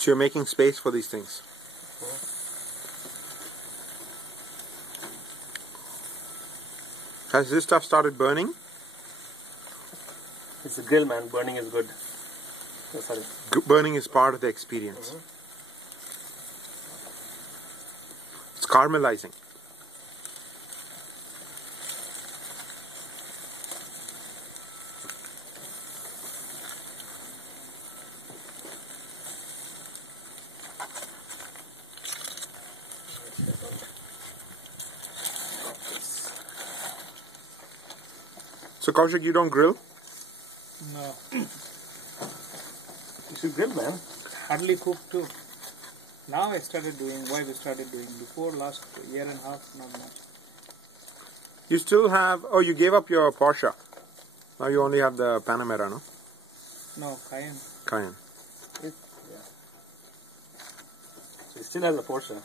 So you're making space for these things. Has this stuff started burning? It's a grill, man. Burning is good. Oh, sorry. Burning is part of the experience. It's caramelizing. So Kaushik, you don't grill? No. You should grill, man. Hardly cook too. Now I started doing, wife started doing. Before last year and a half, not much. You still have, oh, you gave up your Porsche. Now you only have the Panamera, no? No, Cayenne. Cayenne. Yeah. So he still has a Porsche.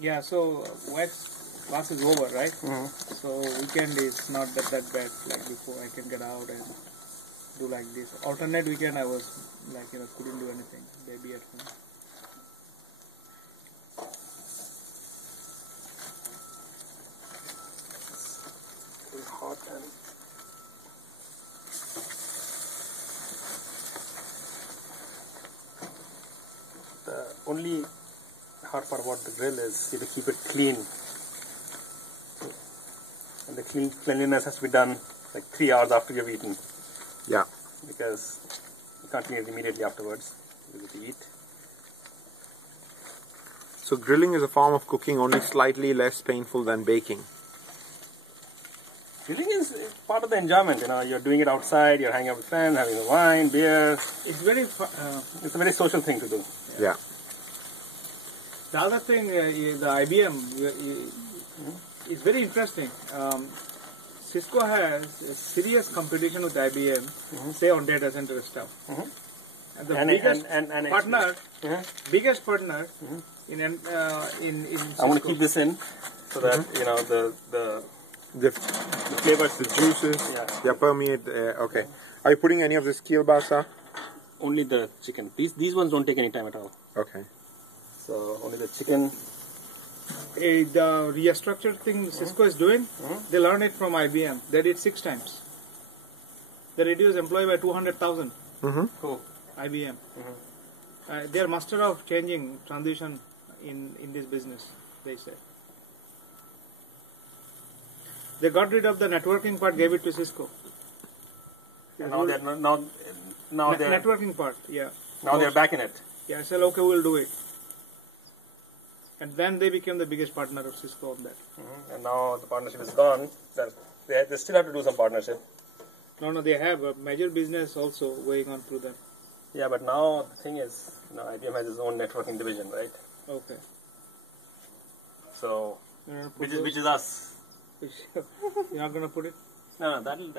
Yeah, so wife's class is over, right? So weekend is not that bad like before. I can get out and do like this. Alternate weekend I was like, couldn't do anything. Baby at home. It's hot and the only hard part about the grill is you have to keep it clean. And the cleanliness has to be done like 3 hours after you've eaten. Yeah. Because you can't clean it immediately afterwards. You have to eat. So grilling is a form of cooking only slightly less painful than baking. Grilling is part of the enjoyment. You're doing it outside, you're hanging out with friends, having a wine, beer. It's very It's a very social thing to do. Yeah. The other thing, the IBM, is very interesting. Cisco has a serious competition with IBM, say on data center stuff. And the biggest partner in Cisco. I want to keep this in so that The flavors, the juices, permeate. Okay. Are you putting any of this kielbasa? only the chicken. These ones don't take any time at all. Okay. So only the chicken. The restructured thing Cisco is doing, they learned it from IBM. They did 6 times. They reduced employee by 200,000. Cool. IBM. They are master of changing transition in this business, they say. They got rid of the networking part, gave it to Cisco. And now they're networking part, yeah. Now they're back in it. Yeah, I said, okay, we'll do it. And then they became the biggest partner of Cisco on that. And now the partnership is gone. They still have to do some partnership. No, they have a major business also going on through them. Yeah, but now the thing is, IBM has its own networking division, right? Okay. So, which is us. You're not going to put it? No, that'll